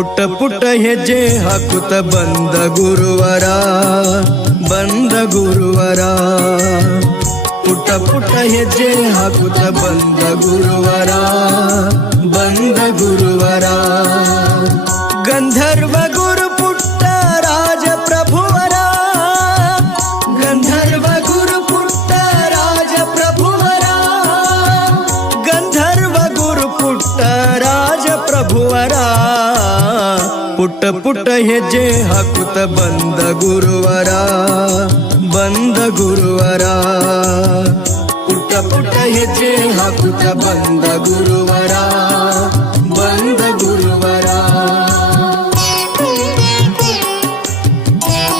ಪುಟ್ಟ ಪುಟ್ಟ ಹೆಜ್ಜೆ ಹಾಕುತ್ತ ಬಂದ ಗುರುವರ, ಬಂದ ಗುರುವರ. ಪುಟ್ಟ ಪುಟ್ಟ ಹೆಜ್ಜೆ ಹಾಕುತ್ತ ಬಂದ ಗುರುವರ, ಬಂದ ಗುರುವರ. ಗಂಧರ್ವ ಗುರು ಪುಟ್ಟ ರಾಜ ಪ್ರಭುವರ, ಗಂಧರ್ವ ಗುರು ಪುಟ್ಟ ರಾಜ ಪ್ರಭುವರ, ಗಂಧರ್ವ ಗುರು ಪುಟ್ಟ ರಾಜ ಪ್ರಭುವರ. ಪುಟ್ಟ ಪುಟ್ಟ ಹೆಜ್ಜೆ ಹಾಕುತ್ತ ಬಂದ ಗುರುವರ, ಬಂದ ಗುರುವರ. ಪುಟ್ಟ ಪುಟ್ಟ ಹೆಜ್ಜೆ ಹಾಕುತ್ತ ಬಂದ ಗುರುವರ,